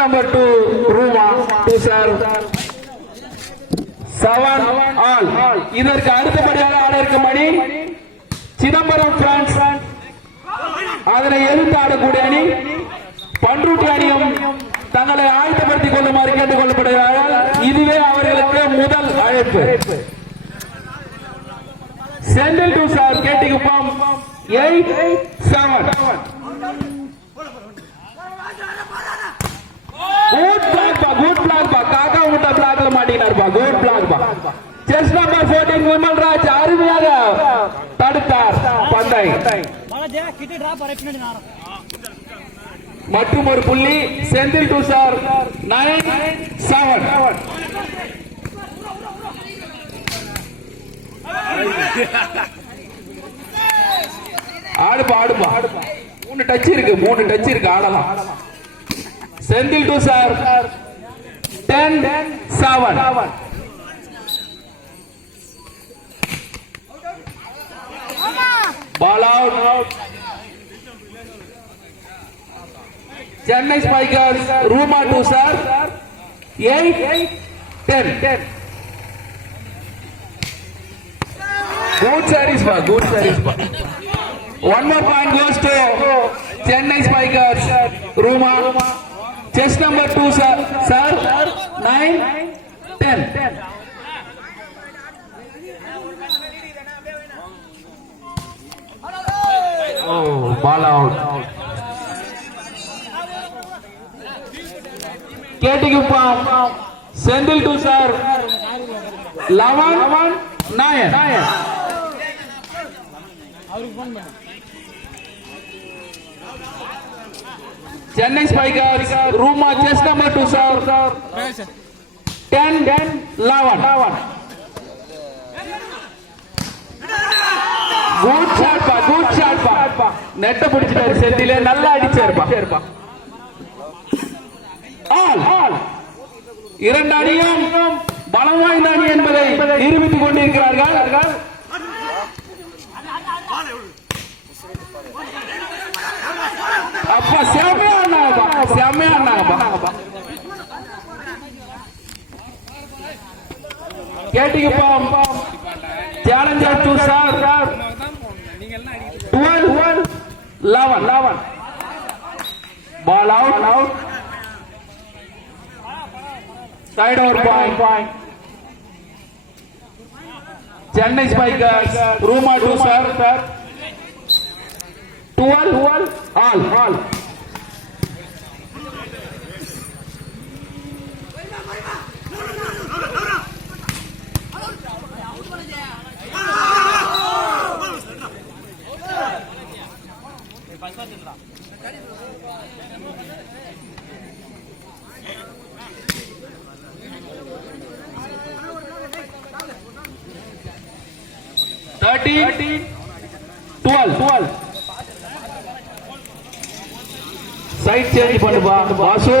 number 2 Ruma to serve 7 all. இதற்கு அடுத்தபடியாக ஆட இருக்கும் அணி சிதம்பரம் பிரான்ஸ். அதனை எதிர்த்து ஆடக்கூடிய அணி பன்ருட்டி அணியும் தங்களை ஆயத்தப்படுத்திக் கொள்ளுமாறு கேட்டுக் கொள்ளப்படுகிறார்கள். இதுவே அவர்களுக்கு முதல் அழைப்பு. செந்தில் டு சார் கேட்டிக்குப்பம் 8-7. குட் பிளாக் பா காக்கா முட்டை பிளாக்ல மாட்டினார் பா. குட் பிளாக் பா. செஸ் நம்பர் 14 விமல்ராஜ் அருமையாக தடுத்தார் பந்தை. மற்றும் ஒரு புள்ளி செந்தில் டு சார் 9-7. ஆடுப்பா 3 டச் இருக்கு ஆடலாம். செந்தில் டு சார் 10-7. Ball out. Chennai Spikers Ruma to serve 8-10. Good service ba. One more point goes to Chennai Spikers Ruma. Chess number 2 sir 9-10. Oh, ball out. Kettigupam Sendil to serve 11-9. Chennai Spikers Ruma chess number 2 serve 10-11. Good shot pa. Net பிடிச்சிட்டாரு செந்தில நல்லா அடிச்சாருப்பா. All. இரண்டு அணியும் பலம் வாய்ந்த அணி என்பதை நிரூபித்துக் கொண்டிருக்கிறார்கள். அப்பா செம்மையானாங்கப்பா. கேட்டிங்கப்பா சேலஞ்சர் டு சார் 12-11. Ball out. Side over point. Chennai Spikers Ruma to serve 12 all. Thirteen, 12. Side change பண்ணுப்பா பாசு.